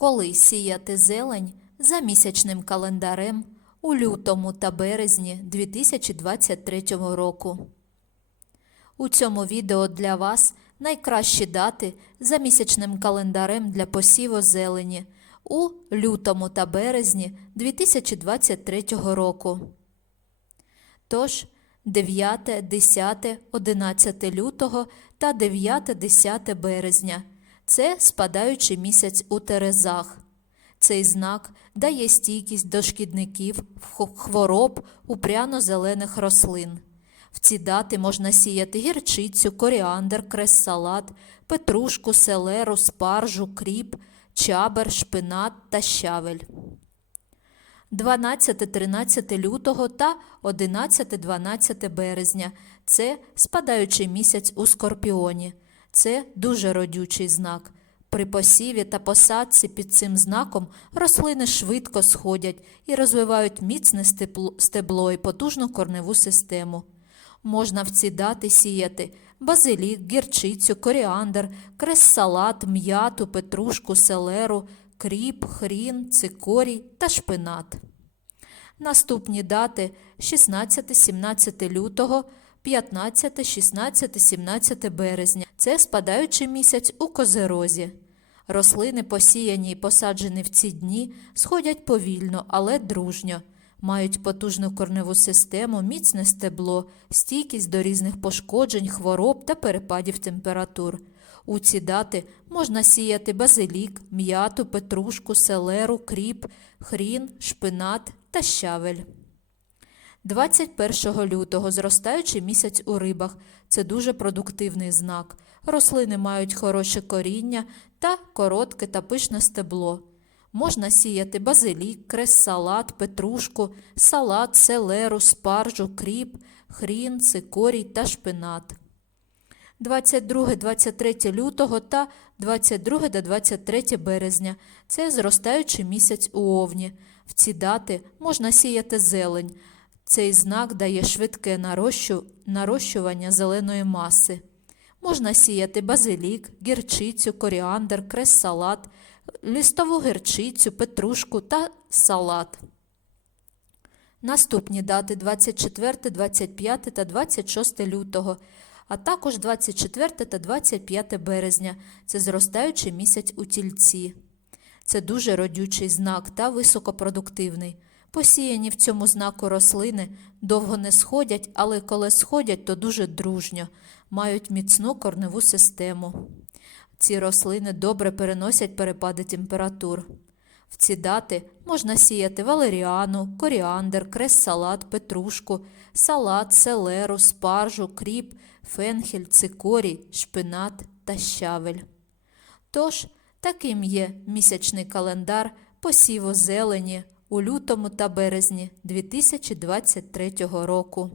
Коли сіяти зелень за місячним календарем у лютому та березні 2023 року. У цьому відео для вас найкращі дати за місячним календарем для посіву зелені у лютому та березні 2023 року. Тож 9, 10, 11 лютого та 9, 10 березня це спадаючий місяць у Терезах. Цей знак дає стійкість до шкідників, хвороб у пряно-зелених рослин. В ці дати можна сіяти гірчицю, коріандр, крес-салат, петрушку, селеру, спаржу, кріп, чабер, шпинат та щавель. 12-13 лютого та 11-12 березня це спадаючий місяць у скорпіоні. Це дуже родючий знак. При посіві та посадці під цим знаком рослини швидко сходять і розвивають міцне стебло і потужну корневу систему. Можна в ці дати сіяти базилік, гірчицю, коріандр, крес-салат, м'яту, петрушку, селеру, кріп, хрін, цикорій та шпинат. Наступні дати 16-17 лютого, 15, 16, 17 березня. Це спадаючий місяць у козерозі. Рослини, посіяні і посаджені в ці дні, сходять повільно, але дружньо. Мають потужну корневу систему, міцне стебло, стійкість до різних пошкоджень, хвороб та перепадів температур. У ці дати можна сіяти базилік, м'яту, петрушку, селеру, кріп, хрін, шпинат та щавель. 21 лютого зростаючий місяць у рибах це дуже продуктивний знак. Рослини мають хороше коріння та коротке та пишне стебло. Можна сіяти базилік, крес-салат, петрушку, салат, селеру, спаржу, кріп, хрін, цикорій та шпинат. 22-23 лютого та 22-23 березня це зростаючий місяць у овні. В ці дати можна сіяти зелень. Цей знак дає швидке нарощу- нарощування зеленої маси. Можна сіяти базилік, гірчицю, коріандр, крес-салат, листову гірчицю, петрушку та салат. Наступні дати 24, 25 та 26 лютого, а також 24 та 25 березня. Це зростаючий місяць у тільці. Це дуже родючий знак та високопродуктивний. Посіяні в цьому знаку рослини довго не сходять, але коли сходять, то дуже дружньо, мають міцну корневу систему. Ці рослини добре переносять перепади температур. В ці дати можна сіяти валеріану, коріандр, крес-салат, петрушку, салат, селеру, спаржу, кріп, фенхель, цикорій, шпинат та щавель. Тож, таким є місячний календар посіву зелені у лютому та березні 2023 року.